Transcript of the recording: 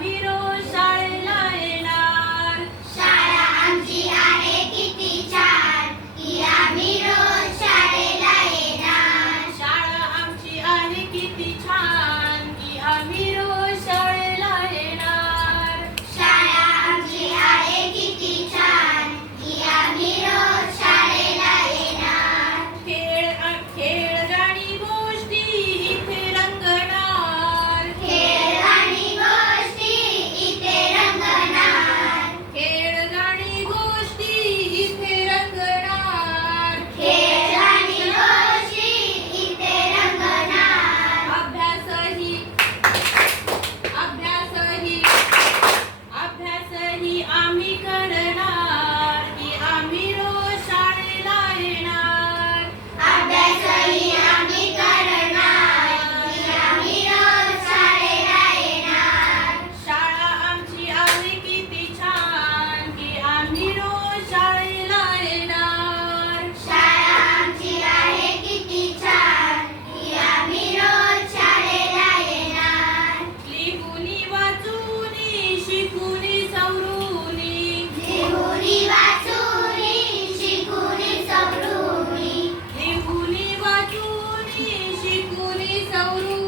We don't ya Isauru.